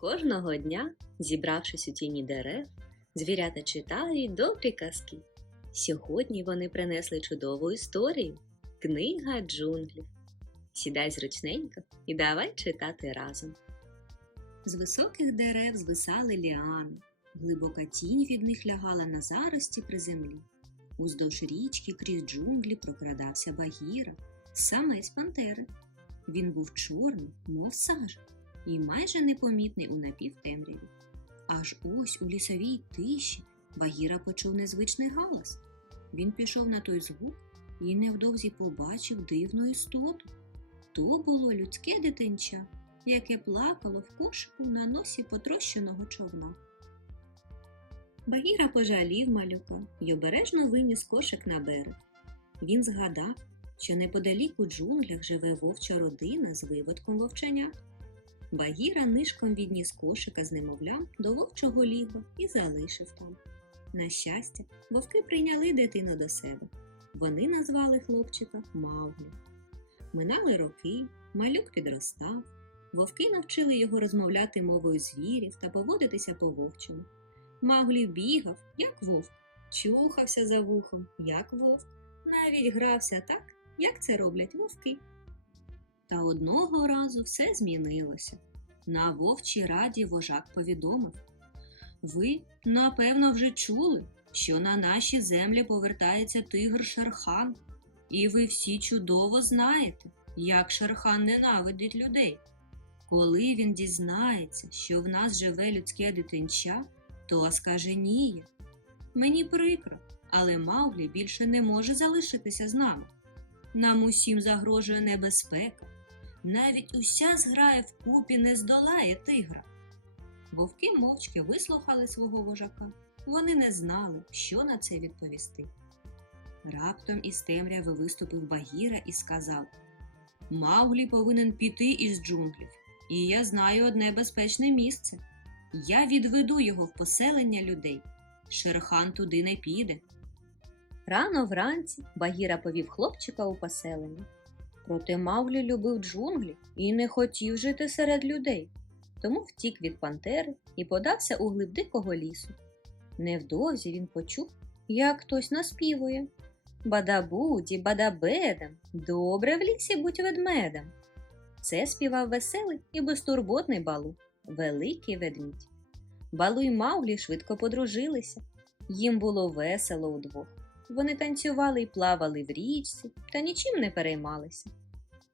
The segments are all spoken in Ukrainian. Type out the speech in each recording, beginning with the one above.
Кожного дня, зібравшись у тіні дерев, звірята читають добрі казки. Сьогодні вони принесли чудову історію Книга джунглів. Сідай зручненько і давай читати разом. З високих дерев звисали ліани, глибока тінь від них лягала на зарості при землі. Уздовж річки крізь джунглі прокрадався Багіра, самець пантери. Він був чорний, мов сажа, і майже непомітний у напівтемряві. Аж ось у лісовій тиші Багіра почув незвичний галас. Він пішов на той звук і невдовзі побачив дивну істоту. То було людське дитинча, яке плакало в кошику на носі потрощеного човна. Багіра пожалів малюка й обережно виніс кошик на берег. Він згадав, що неподалік у джунглях живе вовча родина з виводком вовченят. Багіра нишком відніс кошика з немовлям до вовчого лігва і залишив там. На щастя, вовки прийняли дитину до себе. Вони назвали хлопчика Мауглі. Минали роки, малюк підростав. Вовки навчили його розмовляти мовою звірів та поводитися по вовчому. Мауглі бігав, як вовк, чухався за вухом, як вовк, навіть грався так, як це роблять вовки. Та одного разу все змінилося. На вовчій раді вожак повідомив Ви, напевно, вже чули, що на наші землі повертається тигр Шерхан, і ви всі чудово знаєте, як Шерхан ненавидить людей. Коли він дізнається, що в нас живе людське дитинча, то скаженіє. Мені прикро, але Мауглі більше не може залишитися з нами. Нам усім загрожує небезпека. Навіть уся зграя вкупі не здолає тигра. Вовки мовчки вислухали свого вожака. Вони не знали, що на це відповісти. Раптом із темряви виступив Багіра і сказав Мауглі повинен піти із джунглів, і я знаю одне безпечне місце. Я відведу його в поселення людей. Шерхан туди не піде. Рано вранці Багіра повів хлопчика у поселення. Проте Мавлі любив джунглі і не хотів жити серед людей, тому втік від пантери і подався у глиб дикого лісу. Невдовзі він почув, як хтось наспівує Бадабуді, бадабедем, добре в лісі будь ведмедем. Це співав веселий і безтурботний балу, великий ведмідь. Балу й Мауглі швидко подружилися. Їм було весело удвох. Вони танцювали й плавали в річці та нічим не переймалися.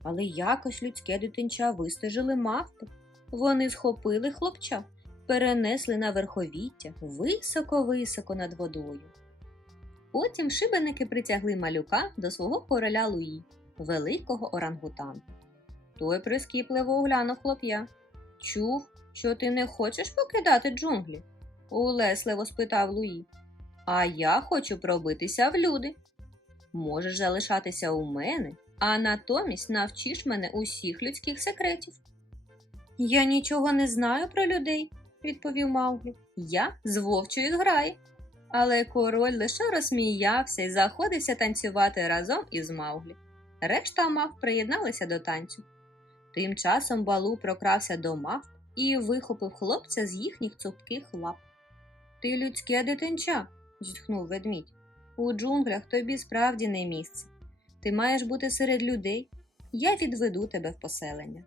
Але якось людське дитинча вистежили мавпи. Вони схопили хлопча, перенесли на верховіття високо-високо над водою. Потім шибеники притягли малюка до свого короля Луї, великого орангутана. Той прискіпливо оглянув хлоп'я. Чув, що ти не хочеш покидати джунглі? улесливо спитав Луї. А я хочу пробитися в люди. Можеш залишатися у мене, а натомість навчиш мене усіх людських секретів. Я нічого не знаю про людей, відповів Мауглі. Я з вовчої зграї. Але король лише розсміявся і заходився танцювати разом із Мауглі. Решта мав приєдналися до танцю. Тим часом балу прокрався до мав і вихопив хлопця з їхніх цупких лап. Ти людське дитинча, зітхнув ведмідь. У джунглях тобі справді не місце. Ти маєш бути серед людей. Я відведу тебе в поселення.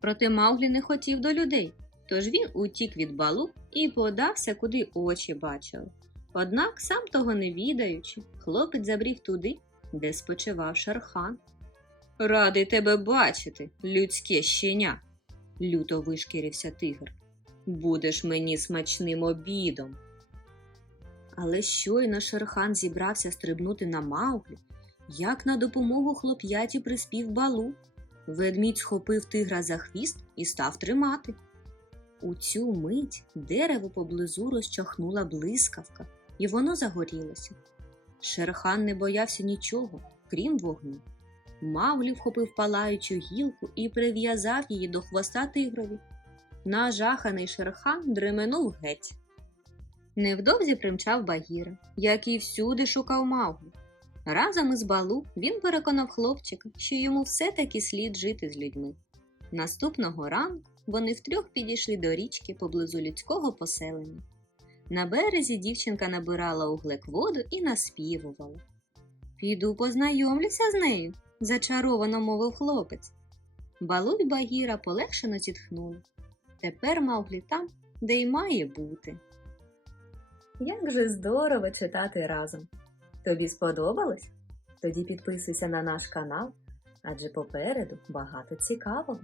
Проте Мауглі не хотів до людей, тож він утік від балу і подався, куди очі бачили. Однак, сам того не відаючи, хлопець забрів туди, де спочивав шархан. Радий тебе бачити, людське щеня, люто вишкірився тигр. Будеш мені смачним обідом. Але щойно Шерхан зібрався стрибнути на Мауглі, як на допомогу хлоп'яті приспів балу. Ведмідь схопив тигра за хвіст і став тримати. У цю мить дерево поблизу розчахнула блискавка, і воно загорілося. Шерхан не боявся нічого, крім вогню. Мавлі вхопив палаючу гілку і прив'язав її до хвоста тигрові. Нажаханий шерхан дременув геть. Невдовзі примчав Багіра, який всюди шукав Мауглі. Разом із балу він переконав хлопчика, що йому все таки слід жити з людьми. Наступного ранку вони втрьох підійшли до річки поблизу людського поселення. На березі дівчинка набирала у глек воду і наспівувала. Піду познайомлюся з нею, зачаровано мовив хлопець. Балуй Багіра полегшено зітхнула. Тепер Мауглі там, де й має бути. Як же здорово читати разом. Тобі сподобалось? Тоді підписуйся на наш канал, адже попереду багато цікавого.